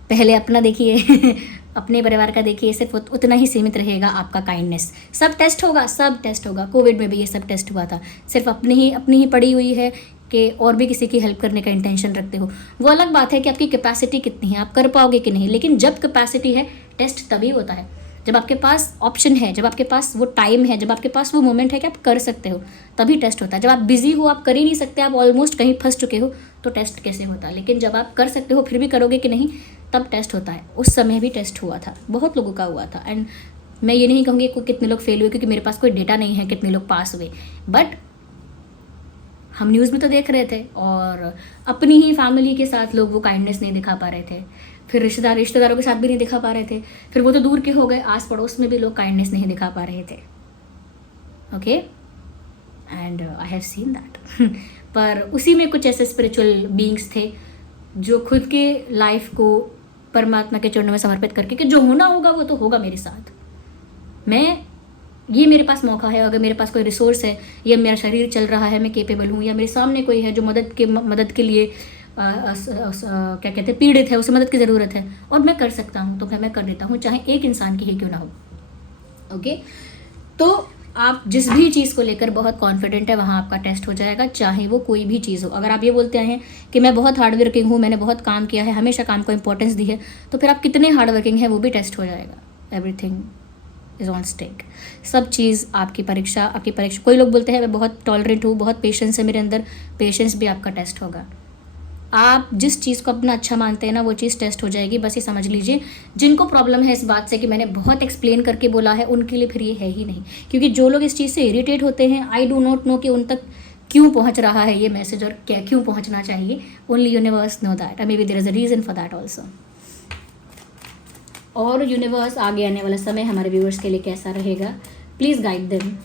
पहले अपना देखिए अपने परिवार का देखिए, सिर्फ उतना ही सीमित रहेगा आपका काइंडनेस। सब टेस्ट होगा, सब टेस्ट होगा। कोविड में भी ये सब टेस्ट हुआ था, सिर्फ अपनी ही पड़ी हुई है कि और भी किसी की हेल्प करने का इंटेंशन रखते हो। वो अलग बात है कि आपकी कैपेसिटी कितनी है, आप कर पाओगे कि नहीं, लेकिन जब कैपेसिटी है टेस्ट तभी होता है जब आपके पास ऑप्शन है, जब आपके पास वो टाइम है, जब आपके पास वो मोमेंट है कि आप कर सकते हो, तभी टेस्ट होता है। जब आप बिजी हो, आप कर ही नहीं सकते, आप ऑलमोस्ट कहीं फंस चुके हो, तो टेस्ट कैसे होता है। लेकिन जब आप कर सकते हो फिर भी करोगे कि नहीं, तब टेस्ट होता है। उस समय भी टेस्ट हुआ था, बहुत लोगों का हुआ था। एंड मैं ये नहीं कहूँगी कितने लोग फेल हुए, क्योंकि मेरे पास कोई डेटा नहीं है कितने लोग पास हुए, बट हम न्यूज़ में तो देख रहे थे, और अपनी ही फैमिली के साथ लोग वो काइंडनेस नहीं दिखा पा रहे थे, फिर रिश्तेदारों के साथ भी नहीं दिखा पा रहे थे, फिर वो तो दूर के हो गए, आस पड़ोस में भी लोग काइंडनेस नहीं दिखा पा रहे थे। Okay, and I have seen that पर उसी में कुछ ऐसे स्पिरिचुअल बीइंग्स थे जो खुद के लाइफ को परमात्मा के चरणों में समर्पित करके कि जो होना होगा वो तो होगा मेरे साथ, ये मेरे पास मौका है, अगर मेरे पास कोई रिसोर्स है, या मेरा शरीर चल रहा है, मैं केपेबल हूँ, या मेरे सामने कोई है जो मदद के लिए क्या कहते हैं, पीड़ित है, उसे मदद की ज़रूरत है और मैं कर सकता हूँ, तो मैं कर देता हूँ, चाहे एक इंसान की ही क्यों ना हो। ओके, तो आप जिस भी चीज़ को लेकर बहुत कॉन्फिडेंट है वहाँ आपका टेस्ट हो जाएगा, चाहे वो कोई भी चीज़ हो। अगर आप ये बोलते हैं कि मैं बहुत हार्ड वर्किंग हूँ, मैंने बहुत काम किया है, हमेशा काम को इंपॉर्टेंस दी है, तो फिर आप कितने हार्ड वर्किंग है वो भी टेस्ट हो जाएगा। एवरीथिंग इज़ ऑन स्टेक, सब चीज़ आपकी परीक्षा। कोई लोग बोलते हैं मैं बहुत टॉलरेंट हूँ, बहुत पेशेंस है मेरे अंदर, पेशेंस भी आपका टेस्ट होगा। आप जिस चीज़ को अपना अच्छा मानते हैं ना, वो चीज़ टेस्ट हो जाएगी। बस ये समझ लीजिए, जिनको प्रॉब्लम है इस बात से कि मैंने बहुत एक्सप्लेन करके बोला है, उनके लिए फिर ये है ही नहीं, क्योंकि जो लोग इस चीज़ से इरिटेट होते हैं, आई डू नॉट नो कि उन तक क्यों पहुंच रहा है ये मैसेज और क्या क्यों पहुंचना चाहिए। Only universe know that, maybe there is a reason for that also. और यूनिवर्स आगे आने वाला समय हमारे व्यूअर्स के लिए कैसा रहेगा, please guide them.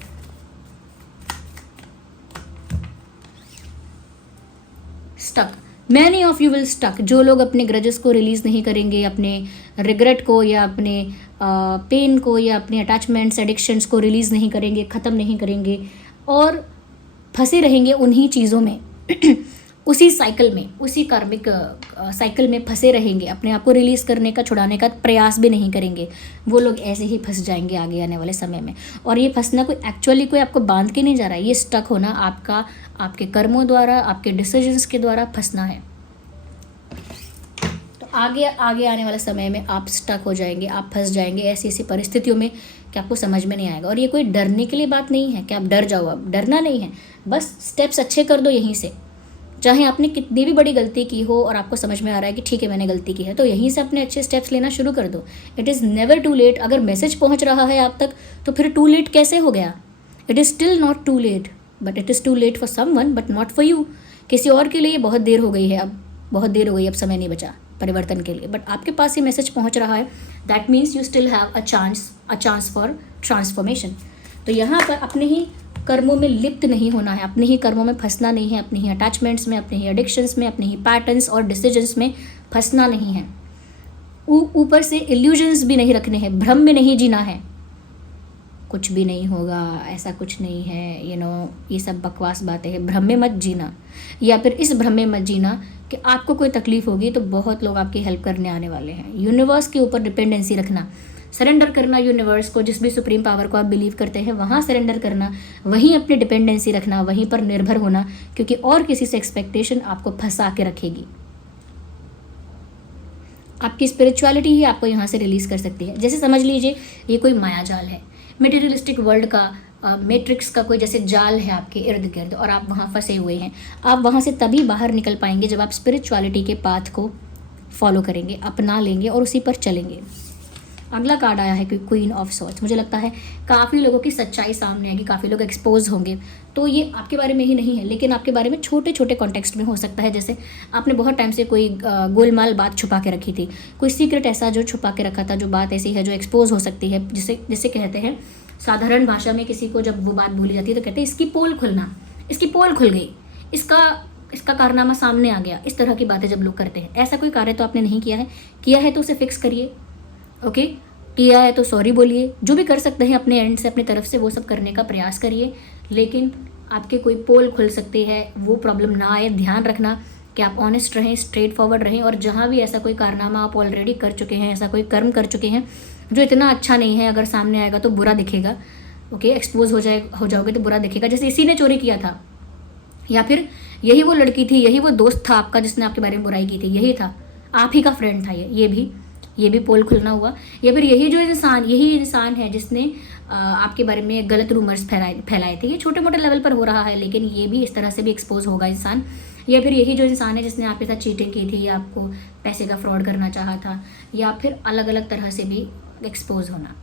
Stuck, many of you will stuck. जो लोग अपने ग्रजेस को रिलीज़ नहीं करेंगे, अपने रिग्रेट को या अपने पेन को या अपने अटैचमेंट्स एडिक्शंस को रिलीज़ नहीं करेंगे, ख़त्म नहीं करेंगे और फंसे रहेंगे उन्हीं चीज़ों में उसी साइकिल में, उसी कार्मिक साइकिल में फंसे रहेंगे, अपने आप को रिलीज़ करने का, छुड़ाने का प्रयास भी नहीं करेंगे, वो लोग ऐसे ही फंस जाएंगे आगे आने वाले समय में। और ये फंसना कोई एक्चुअली कोई आपको बांध के नहीं जा रहा है, ये स्टक होना आपके कर्मों द्वारा, आपके डिसीजंस के द्वारा फंसना है। तो आगे आगे आने वाले समय में आप स्टक हो जाएंगे, आप फंस जाएंगे ऐसी ऐसी परिस्थितियों में कि आपको समझ में नहीं आएगा। और ये कोई डरने के लिए बात नहीं है कि आप डर जाओ, अब डरना नहीं है, बस स्टेप्स अच्छे कर दो यहीं से। चाहे आपने कितनी भी बड़ी गलती की हो और आपको समझ में आ रहा है कि ठीक है मैंने गलती की है, तो यहीं से अपने अच्छे स्टेप्स लेना शुरू कर दो। It is never too late. अगर मैसेज पहुंच रहा है आप तक तो फिर टू लेट कैसे हो गया? It is still not too late, but it is too late for someone but not for you. किसी और के लिए बहुत देर हो गई है, अब बहुत देर हो गई, अब समय नहीं बचा परिवर्तन के लिए, बट आपके पास ये मैसेज पहुंच रहा है। That means you still have a chance for transformation. तो यहाँ पर अपने ही कर्मों में लिप्त नहीं होना है, अपने ही कर्मों में फंसना नहीं है, अपने ही अटैचमेंट्स में, अपने ही एडिक्शंस में, अपने ही पैटर्न्स और डिसीजंस में फंसना नहीं है। ऊपर से इल्यूजन्स भी नहीं रखने हैं, भ्रम में नहीं जीना है, कुछ भी नहीं होगा, ऐसा कुछ नहीं है, ये सब बकवास बातें हैं। भ्रम में मत जीना, या फिर इस भ्रम में मत जीना कि आपको कोई तकलीफ होगी तो बहुत लोग आपकी हेल्प करने आने वाले हैं। यूनिवर्स के ऊपर डिपेंडेंसी रखना, सरेंडर करना यूनिवर्स को, जिस भी सुप्रीम पावर को आप बिलीव करते हैं वहाँ सरेंडर करना, वहीं अपनी डिपेंडेंसी रखना, वहीं पर निर्भर होना, क्योंकि और किसी से एक्सपेक्टेशन आपको फंसा के रखेगी। आपकी स्पिरिचुअलिटी ही आपको यहाँ से रिलीज़ कर सकती है। जैसे समझ लीजिए ये कोई मायाजाल है, मटेरियलिस्टिक वर्ल्ड का, मैट्रिक्स का कोई जैसे जाल है आपके इर्द गिर्द और आप वहाँ फंसे हुए हैं। आप वहाँ से तभी बाहर निकल पाएंगे जब आप स्पिरिचुअलिटी के पाथ को फॉलो करेंगे, अपना लेंगे और उसी पर चलेंगे। अगला कार्ड आया है क्वीन ऑफ सॉर्ड्स। मुझे लगता है काफ़ी लोगों की सच्चाई सामने आएगी, काफ़ी लोग एक्सपोज होंगे। तो ये आपके बारे में ही नहीं है, लेकिन आपके बारे में छोटे छोटे कॉन्टेक्स्ट में हो सकता है। जैसे आपने बहुत टाइम से कोई गोलमाल बात छुपा के रखी थी, कोई सीक्रेट ऐसा जो छुपा के रखा था, जो बात ऐसी है जो एक्सपोज हो सकती है। जिसे कहते हैं साधारण भाषा में, किसी को जब वो बात भूली जाती है तो कहते हैं इसकी पोल खुलना, इसकी पोल खुल गई, इसका कारनामा सामने आ गया। इस तरह की बातें जब लोग करते हैं, ऐसा कोई कार्य तो आपने नहीं किया है तो उसे फिक्स करिए। ओके, किया है तो सॉरी बोलिए, जो भी कर सकते हैं अपने एंड से, अपनी तरफ से वो सब करने का प्रयास करिए। लेकिन आपके कोई पोल खुल सकती है, वो प्रॉब्लम ना आए। ध्यान रखना कि आप ऑनेस्ट रहें, स्ट्रेट फॉरवर्ड रहें। और जहाँ भी ऐसा कोई कारनामा आप ऑलरेडी कर चुके हैं, ऐसा कोई कर्म कर चुके हैं जो इतना अच्छा नहीं है, अगर सामने आएगा तो बुरा दिखेगा। ओके, एक्सपोज हो जाओगे तो बुरा दिखेगा। जैसे इसी ने चोरी किया था, या फिर यही वो लड़की थी, यही वो दोस्त था आपका जिसने आपके बारे में बुराई की थी, यही था, आप ही का फ्रेंड था ये भी पोल खुलना हुआ। या फिर यही इंसान है जिसने आपके बारे में गलत रूमर्स फैलाए थे। ये छोटे मोटे लेवल पर हो रहा है, लेकिन ये भी इस तरह से भी एक्सपोज होगा इंसान। या फिर यही जो इंसान है जिसने आपके साथ चीटिंग की थी, या आपको पैसे का फ्रॉड करना चाहा था, या फिर अलग अलग तरह से भी एक्सपोज होना।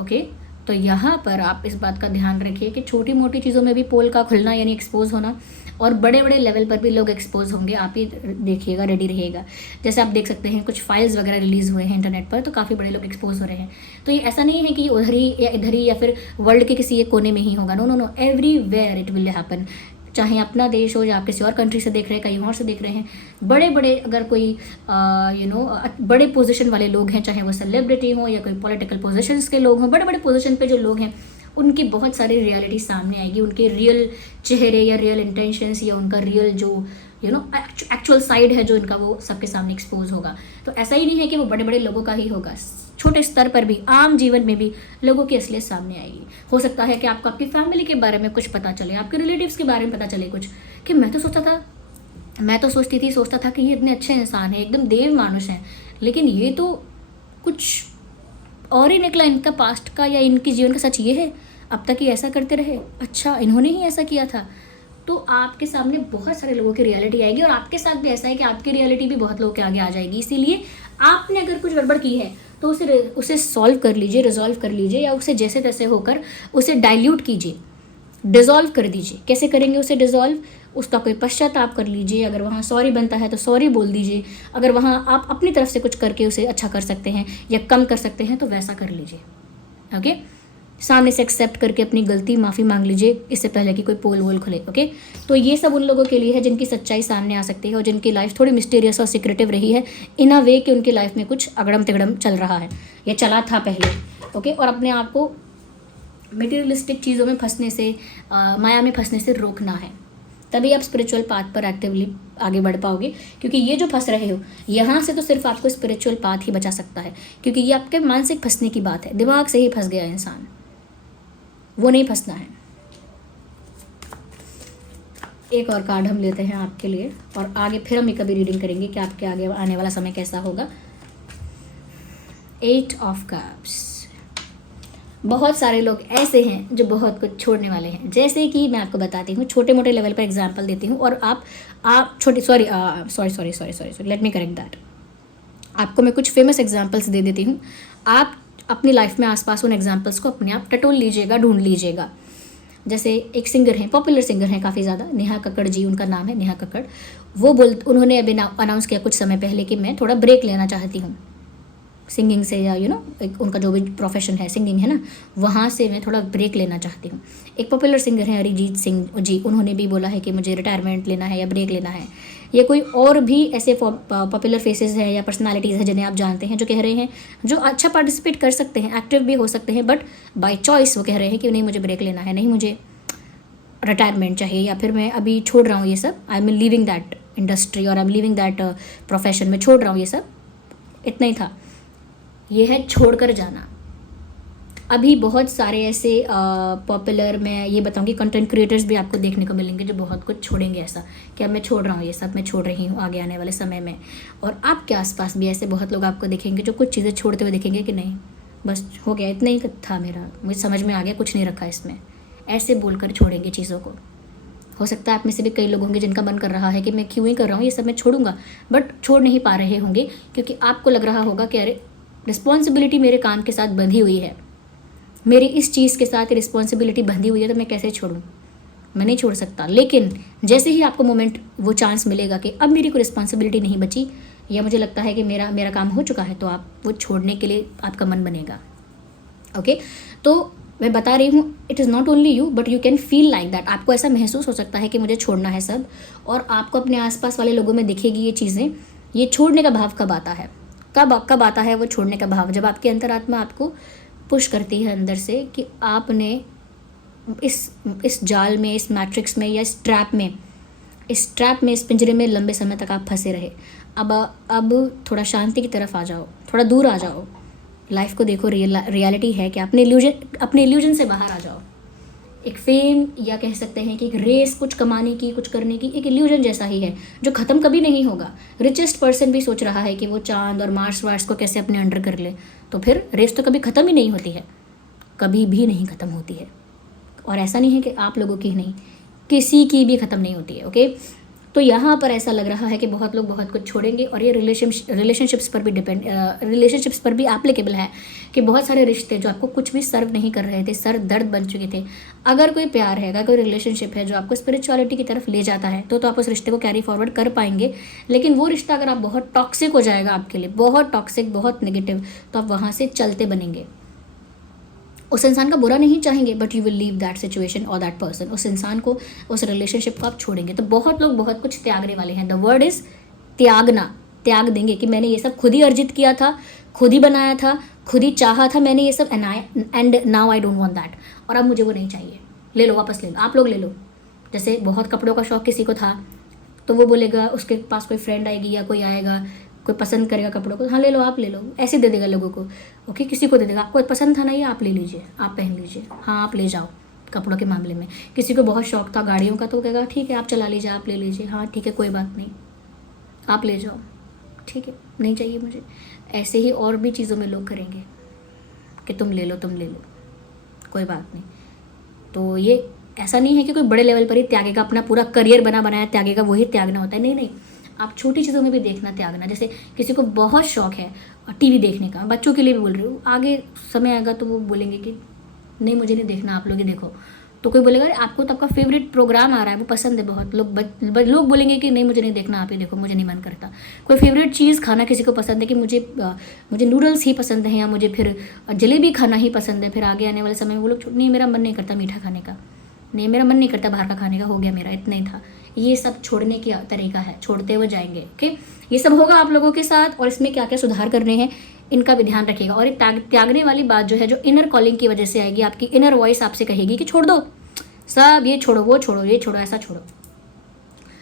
ओके, तो यहाँ पर आप इस बात का ध्यान रखिए कि छोटी मोटी चीज़ों में भी पोल का खुलना यानी एक्सपोज होना, और बड़े बड़े लेवल पर भी लोग एक्सपोज होंगे। आप ही देखिएगा, रेडी रहिएगा। जैसे आप देख सकते हैं कुछ फाइल्स वगैरह रिलीज़ हुए हैं इंटरनेट पर, तो काफ़ी बड़े लोग एक्सपोज हो रहे हैं। तो ये ऐसा नहीं है कि उधर ही या इधर ही या फिर वर्ल्ड के किसी एक कोने में ही होगा। No, everywhere it will happen. चाहे अपना देश हो या आप किसी और कंट्री से देख रहे हैं, कहीं और से देख रहे हैं, बड़े बड़े अगर कोई बड़े पोजीशन वाले लोग हैं, चाहे वो सेलिब्रिटी हो या कोई पॉलिटिकल पोजीशंस के लोग हों, बड़े बड़े पोजीशन पे जो लोग हैं उनकी बहुत सारी रियलिटी सामने आएगी। उनके रियल चेहरे या रियल इंटेंशंस या उनका रियल जो एक्चुअल साइड है जो इनका, वो सबके सामने एक्सपोज होगा। तो ऐसा ही नहीं है कि वो बड़े बड़े लोगों का ही होगा, छोटे स्तर पर भी, आम जीवन में भी लोगों की असलियत सामने आएगी। हो सकता है कि आपको आपकी फैमिली के बारे में कुछ पता चले, आपके रिलेटिव्स के बारे में पता चले कुछ, कि मैं तो सोचता था कि ये इतने अच्छे इंसान हैं, एकदम देव मानुष हैं, लेकिन ये तो कुछ और ही निकला इनका पास्ट का या इनके जीवन का सच ये है, अब तक ये ऐसा करते रहे, अच्छा इन्होंने ही ऐसा किया था। तो आपके सामने बहुत सारे लोगों की रियलिटी आएगी, और आपके साथ भी ऐसा है कि आपकी रियलिटी भी बहुत लोगों के आगे आ जाएगी। इसीलिए आपने अगर कुछ गड़बड़ की है तो उसे सॉल्व कर लीजिए, रिजॉल्व कर लीजिए, या उसे जैसे तैसे होकर उसे डाइल्यूट कीजिए, डिज़ोल्व कर दीजिए। कैसे करेंगे उसे डिज़ोल्व? उसका कोई पश्चाताप कर लीजिए। अगर वहाँ सॉरी बनता है तो सॉरी बोल दीजिए। अगर वहाँ आप अपनी तरफ से कुछ करके उसे अच्छा कर सकते हैं या कम कर सकते हैं तो वैसा कर लीजिए। ओके, सामने से एक्सेप्ट करके अपनी गलती माफ़ी मांग लीजिए, इससे पहले कि कोई पोल वोल खुले। ओके, तो ये सब उन लोगों के लिए है जिनकी सच्चाई सामने आ सकती है और जिनकी लाइफ थोड़ी मिस्टीरियस और सीक्रेटिव रही है, इन अ वे कि उनकी लाइफ में कुछ अगड़म तिगड़म चल रहा है या चला था पहले। ओके, और अपने आप को मटेरियलिस्टिक चीज़ों में फंसने से, माया में फंसने से रोकना है, तभी आप स्पिरिचुअल पाथ पर एक्टिवली आगे बढ़ पाओगे। क्योंकि ये जो फंस रहे हो यहाँ से, तो सिर्फ आपको स्पिरिचुअल पाथ ही बचा सकता है, क्योंकि ये आपके मानसिक फंसने की बात है। दिमाग से ही फंस गया इंसान, वो नहीं फंसना है। एक और कार्ड हम लेते हैं आपके लिए और आगे फिर हम एक कभी रीडिंग करेंगे कि आपके आगे आने वाला समय कैसा होगा। 8 ऑफ कप्स। बहुत सारे लोग ऐसे हैं जो बहुत कुछ छोड़ने वाले हैं। जैसे कि मैं आपको बताती हूँ, छोटे मोटे लेवल पर एग्जांपल देती हूँ और आप छोटे sorry let me correct that. आपको मैं कुछ फेमस एग्जांपल्स दे देती हूँ। आप अपनी लाइफ में आसपास उन एग्जांपल्स को अपने आप टटोल लीजिएगा, ढूंढ लीजिएगा। जैसे एक सिंगर हैं, पॉपुलर सिंगर हैं काफ़ी ज़्यादा, नेहा कक्कड़ जी उनका नाम है, नेहा कक्कड़। उन्होंने अभी अनाउंस किया कुछ समय पहले कि मैं थोड़ा ब्रेक लेना चाहती हूँ सिंगिंग से, या एक उनका जो भी प्रोफेशन है सिंगिंग है ना, वहाँ से मैं थोड़ा ब्रेक लेना चाहती हूँ। एक पॉपुलर सिंगर है अरिजीत सिंह जी, उन्होंने भी बोला है कि मुझे रिटायरमेंट लेना है या ब्रेक लेना है। या कोई और भी ऐसे पॉपुलर फेसेस हैं या पर्सनालिटीज़ हैं जिन्हें आप जानते हैं, जो कह रहे हैं, जो अच्छा पार्टिसिपेट कर सकते हैं, एक्टिव भी हो सकते हैं, बट बाय चॉइस वो कह रहे हैं कि नहीं मुझे ब्रेक लेना है, नहीं मुझे रिटायरमेंट चाहिए, या फिर मैं अभी छोड़ रहा हूँ ये सब, I am leaving that industry और I am leaving that profession, में छोड़ रहा हूँ ये सब। इतना ही था, ये है छोड़कर जाना। अभी बहुत सारे ऐसे पॉपुलर, मैं ये बताऊंगी, कंटेंट क्रिएटर्स भी आपको देखने को मिलेंगे जो बहुत कुछ छोड़ेंगे, ऐसा कि अब मैं छोड़ रहा हूँ ये सब, मैं छोड़ रही हूँ आगे आने वाले समय में। और आपके आसपास भी ऐसे बहुत लोग आपको देखेंगे जो कुछ चीज़ें छोड़ते हुए देखेंगे कि नहीं बस हो गया, इतना ही था मेरा, मुझे समझ में आ गया, कुछ नहीं रखा इसमें, ऐसे बोलकर छोड़ेंगे चीज़ों को। हो सकता है आप में से भी कई लोग होंगे जिनका मन कर रहा है कि मैं क्यों ही कर रहा हूँ ये सब, मैं छोड़ूंगा, बट छोड़ नहीं पा रहे होंगे क्योंकि आपको लग रहा होगा कि अरे रिस्पॉन्सिबिलिटी मेरे काम के साथ बंधी हुई है, मेरी इस चीज़ के साथ रिस्पॉन्सिबिलिटी बंधी हुई है, तो मैं कैसे छोड़ूं, मैं नहीं छोड़ सकता। लेकिन जैसे ही आपको मोमेंट, वो चांस मिलेगा कि अब मेरी कोई रिस्पॉन्सिबिलिटी नहीं बची, या मुझे लगता है कि मेरा काम हो चुका है, तो आप वो छोड़ने के लिए आपका मन बनेगा। ओके, तो मैं बता रही हूँ, it is not only you but you can feel like that. आपको ऐसा महसूस हो सकता है कि मुझे छोड़ना है सब, और आपको अपने आसपास वाले लोगों में दिखेगी ये चीज़ें। ये छोड़ने का भाव कब आता है, कब आता है वो छोड़ने का भाव? जब आपकी अंतरात्मा आपको पुश करती है अंदर से कि आपने इस जाल में, इस मैट्रिक्स में, या इस ट्रैप में, इस पिंजरे में लंबे समय तक आप फंसे रहे। अब थोड़ा शांति की तरफ आ जाओ, थोड़ा दूर आ जाओ, लाइफ को देखो, रियलिटी है कि अपने इल्यूजन से बाहर आ जाओ। एक फेम, या कह सकते हैं कि एक रेस, कुछ कमाने की, कुछ करने की, एक इल्यूजन जैसा ही है जो ख़त्म कभी नहीं होगा। रिचेस्ट पर्सन भी सोच रहा है कि वो चांद और मार्स वार्स को कैसे अपने अंडर कर ले, तो फिर रेस तो कभी ख़त्म ही नहीं होती है, कभी भी नहीं ख़त्म होती है। और ऐसा नहीं है कि आप लोगों की नहीं, किसी की भी ख़त्म नहीं होती है। ओके, तो यहाँ पर ऐसा लग रहा है कि बहुत लोग बहुत कुछ छोड़ेंगे, और ये रिलेशनशिप्स पर भी रिलेशनशिप्स पर भी एप्लीकेबल है कि बहुत सारे रिश्ते जो आपको कुछ भी सर्व नहीं कर रहे थे, सर दर्द बन चुके थे, अगर कोई प्यार है, अगर कोई रिलेशनशिप है जो आपको स्पिरिचुअलिटी की तरफ ले जाता है, तो आप उस रिश्ते को कैरी फॉरवर्ड कर पाएंगे। लेकिन वो रिश्ता अगर आप बहुत टॉक्सिक हो जाएगा आपके लिए, बहुत टॉक्सिक, बहुत नेगेटिव, तो आप वहाँ से चलते बनेंगे। उस इंसान का बुरा नहीं चाहेंगे, but you will leave that situation और दैट पर्सन, उस इंसान को, उस रिलेशनशिप को आप छोड़ेंगे। तो बहुत लोग बहुत कुछ त्यागने वाले हैं। द वर्ड इज त्यागना, त्याग देंगे कि मैंने ये सब खुद ही अर्जित किया था, खुद ही बनाया था, खुद ही चाहा था मैंने ये सब, and now I don't want that, और अब मुझे वो नहीं चाहिए, ले लो, वापस ले लो, आप लोग ले लो। जैसे बहुत कपड़ों का शौक किसी को था, तो वो बोलेगा, उसके पास कोई फ्रेंड आएगी या कोई आएगा, कोई पसंद करेगा कपड़ों को, हाँ ले लो, आप ले लो, ऐसे दे देगा लोगों को। ओके, किसी को दे देगा, आपको पसंद था ना ये, आप ले लीजिए, आप पहन लीजिए, हाँ आप ले जाओ। कपड़ों के मामले में किसी को बहुत शौक था गाड़ियों का, तो कहेगा ठीक है आप चला लीजिए, आप ले लीजिए, हाँ ठीक है कोई बात नहीं, आप ले जाओ, ठीक है नहीं चाहिए मुझे। ऐसे ही और भी चीज़ों में लोग करेंगे कि तुम ले लो, कोई बात नहीं। तो ये ऐसा नहीं है कि कोई बड़े लेवल पर ही त्यागेगा, अपना पूरा करियर बनाया त्यागेगा, वही त्यागना होता है, नहीं। आप छोटी चीज़ों में भी देखना त्यागना। जैसे किसी को बहुत शौक है टीवी देखने का, बच्चों के लिए भी बोल रही हूँ, आगे समय आएगा तो वो बोलेंगे कि नहीं मुझे नहीं देखना, आप लोग ही देखो। तो कोई बोलेगा अरे आपको तो आपका फेवरेट प्रोग्राम आ रहा है, वो पसंद है बहुत, लोग बोलेंगे कि नहीं मुझे नहीं देखना, आप ही देखो, मुझे नहीं मन करता। कोई फेवरेट चीज़ खाना किसी को पसंद है कि मुझे नूडल्स ही पसंद है, या मुझे फिर जलेबी खाना ही पसंद है, फिर आगे आने वाले समय में वो लोग नहीं मेरा मन नहीं करता मीठा खाने का, नहीं मेरा मन नहीं करता बाहर का खाने का, हो गया मेरा, इतना ही था। ये सब छोड़ने की तरीका है, छोड़ते हुए जाएंगे। ओके, ये सब होगा आप लोगों के साथ, और इसमें क्या क्या सुधार करने हैं इनका भी ध्यान रखिएगा। और एक त्यागने वाली बात जो है, जो इनर कॉलिंग की वजह से आएगी, आपकी इनर वॉइस आपसे कहेगी कि छोड़ दो सब, ये छोड़ो, वो छोड़ो, ये छोड़ो, ऐसा छोड़ो।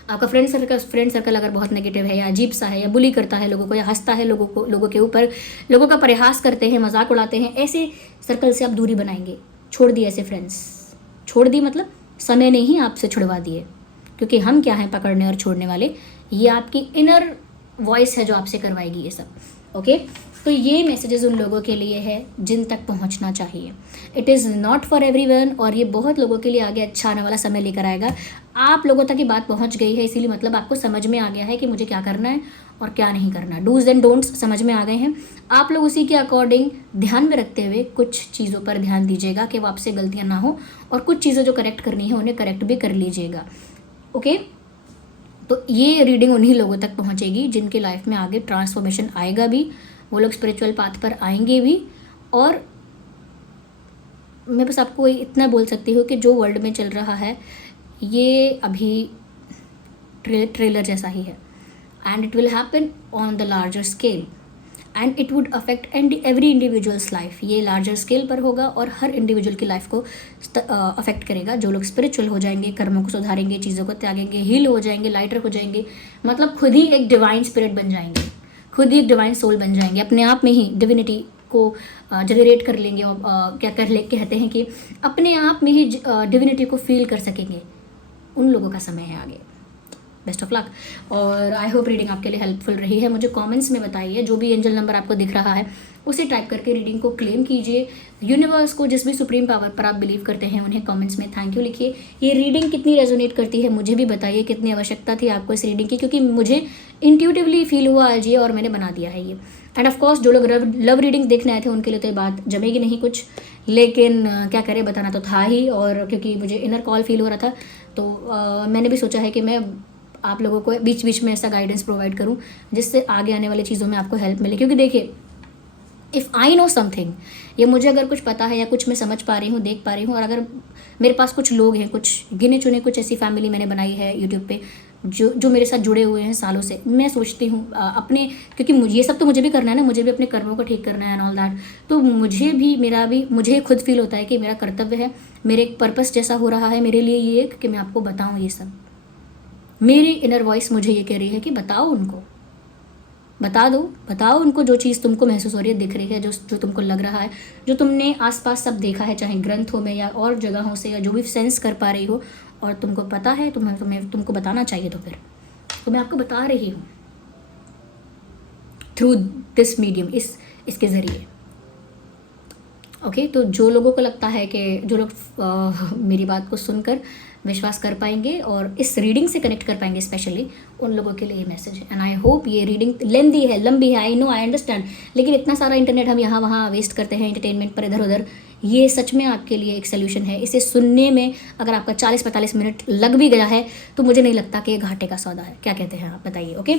आपका फ्रेंड सर्कल अगर बहुत नेगेटिव है, या अजीब सा है, या बुली करता है लोगों को, या हंसता है लोगों के ऊपर, लोगों का परिहास करते हैं, मजाक उड़ाते हैं, ऐसे सर्कल से आप दूरी बनाएंगे। छोड़ दिए ऐसे फ्रेंड्स, छोड़ दी मतलब समय ने ही आपसे छुड़वा दिए, क्योंकि हम क्या हैं पकड़ने और छोड़ने वाले, ये आपकी इनर वॉइस है जो आपसे करवाएगी ये सब। ओके, तो ये मैसेजेस उन लोगों के लिए है जिन तक पहुंचना चाहिए। It is not for everyone, और ये बहुत लोगों के लिए आगे अच्छा आने वाला समय लेकर आएगा। आप लोगों तक ये बात पहुंच गई है, इसीलिए मतलब आपको समझ में आ गया है कि मुझे क्या करना है और क्या नहीं करना। डूज एंड डोंट्स समझ में आ गए हैं। आप लोग उसी के अकॉर्डिंग ध्यान में रखते हुए कुछ चीज़ों पर ध्यान दीजिएगा कि वो आपसे गलतियाँ ना हो, और कुछ चीज़ें जो करेक्ट करनी है उन्हें करेक्ट भी कर लीजिएगा। ओके, तो ये रीडिंग उन्हीं लोगों तक पहुंचेगी जिनकी लाइफ में आगे ट्रांसफॉर्मेशन आएगा भी, वो लोग स्पिरिचुअल पाथ पर आएंगे भी। और मैं बस आपको इतना बोल सकती हूँ कि जो वर्ल्ड में चल रहा है ये अभी ट्रेलर जैसा ही है, and it will happen on the larger scale, and it would affect every individuals life. ये लार्जर स्केल पर होगा और हर इंडिविजुअल की लाइफ को अफेक्ट करेगा। जो लोग स्पिरिचुअल हो जाएंगे, कर्मों को सुधारेंगे, चीज़ों को त्यागेंगे, हील हो जाएंगे, लाइटर हो जाएंगे, मतलब खुद ही एक डिवाइन स्पिरिट बन जाएंगे, खुद ही एक डिवाइन सोल बन जाएंगे, अपने आप में ही डिविनिटी को जनरेट कर लेंगे। क्या कहते हैं कि अपने आप में ही डिविनिटी को फील कर सकेंगे। उन लोगों का समय है आगे। बेस्ट ऑफ लक, और आई होप रीडिंग आपके लिए हेल्पफुल रही है। मुझे कमेंट्स में बताइए, जो भी एंजल नंबर आपको दिख रहा है उसे टाइप करके रीडिंग को क्लेम कीजिए। यूनिवर्स को, जिस भी सुप्रीम पावर पर आप बिलीव करते हैं, उन्हें कमेंट्स में थैंक यू लिखिए। ये रीडिंग कितनी रेजोनेट करती है मुझे भी बताइए, कितनी आवश्यकता थी आपको इस रीडिंग की, क्योंकि मुझे इंट्यूटिवली फील हुआ आज ये, और मैंने बना दिया है ये। एंड ऑफ कोर्स जो लोग लव रीडिंग देखने आए थे उनके लिए तो ये बात जमेगी नहीं कुछ, लेकिन क्या करें, बताना तो था ही। और क्योंकि मुझे इनर कॉल फील हो रहा था, तो मैंने भी सोचा है कि मैं आप लोगों को बीच बीच में ऐसा गाइडेंस प्रोवाइड करूं जिससे आगे आने वाली चीज़ों में आपको हेल्प मिले। क्योंकि देखिए, इफ़ आई नो समथिंग, ये मुझे अगर कुछ पता है या कुछ मैं समझ पा रही हूँ, देख पा रही हूँ, और अगर मेरे पास कुछ लोग हैं, कुछ गिने चुने कुछ ऐसी फैमिली मैंने बनाई है यूट्यूब पे जो मेरे साथ जुड़े हुए हैं सालों से, मैं सोचती हूँ अपने, क्योंकि मुझे ये सब तो मुझे भी करना है ना, मुझे भी अपने कर्मों को ठीक करना है एंड ऑल दैट, तो मुझे खुद फील होता है कि मेरा कर्तव्य है, मेरे एक पर्पस जैसा हो रहा है मेरे लिए ये कि मैं आपको बताऊँ ये सब। मेरी इनर वॉइस मुझे ये कह रही है कि बताओ उनको, बताओ उनको जो चीज़ तुमको महसूस हो रही है, दिख रही है, जो तुमको लग रहा है, जो तुमने आसपास सब देखा है, चाहे ग्रंथों में या और जगहों से, या जो भी सेंस कर पा रही हो, और तुमको पता है, तुमको बताना चाहिए, तो फिर तो मैं आपको बता रही हूँ थ्रू दिस मीडियम, इसके ज़रिए। ओके, तो जो लोगों को लगता है कि जो लोग मेरी बात को सुनकर विश्वास कर पाएंगे और इस रीडिंग से कनेक्ट कर पाएंगे, स्पेशली उन लोगों के लिए ये मैसेज है। एंड आई होप ये रीडिंग लेंदी है, लंबी है, आई नो, आई अंडरस्टैंड, लेकिन इतना सारा इंटरनेट हम यहाँ वहाँ वेस्ट करते हैं एंटरटेनमेंट पर, इधर उधर। ये सच में आपके लिए एक सोल्यूशन है। इसे सुनने में अगर आपका 40-45 मिनट लग भी गया है तो मुझे नहीं लगता कि ये घाटे का सौदा है। क्या कहते हैं आप, बताइए। ओके,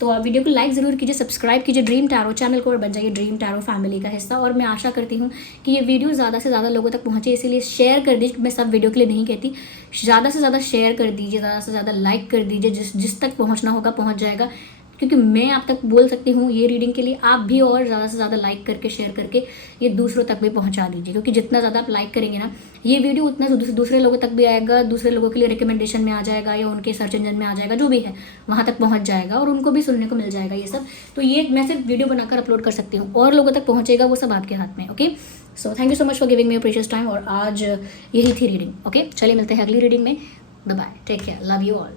तो आप वीडियो को लाइक ज़रूर कीजिए, सब्सक्राइब कीजिए ड्रीम टैरो चैनल को, और बन जाइए ड्रीम टैरो फैमिली का हिस्सा। और मैं आशा करती हूँ कि ये वीडियो ज़्यादा से ज़्यादा लोगों तक पहुँचे, इसीलिए शेयर कर दीजिए। मैं सब वीडियो के लिए नहीं कहती, ज़्यादा से ज़्यादा शेयर कर दीजिए, ज़्यादा से ज़्यादा लाइक कर दीजिए, जिस तक पहुँचना होगा पहुँच जाएगा। क्योंकि मैं आप तक बोल सकती हूँ ये रीडिंग के लिए, आप भी और ज़्यादा से ज़्यादा लाइक करके, शेयर करके ये दूसरों तक भी पहुँचा दीजिए। क्योंकि जितना ज़्यादा आप लाइक करेंगे ना, ये वीडियो उतना दूसरे लोगों तक भी आएगा, दूसरे लोगों के लिए रिकमेंडेशन में आ जाएगा, या उनके सर्च इंजन में आ जाएगा, जो भी है वहाँ तक पहुँच जाएगा, और उनको भी सुनने को मिल जाएगा ये सब। तो ये मैं सिर्फ वीडियो बनाकर अपलोड कर सकती हूँ, और लोगों तक पहुँचेगा वो सब आपके हाथ में। Okay, so thank you so much for giving me your precious time, और आज यही थी रीडिंग। ओके, चलिए मिलते हैं अगली रीडिंग में। Bye bye, take care, love you all.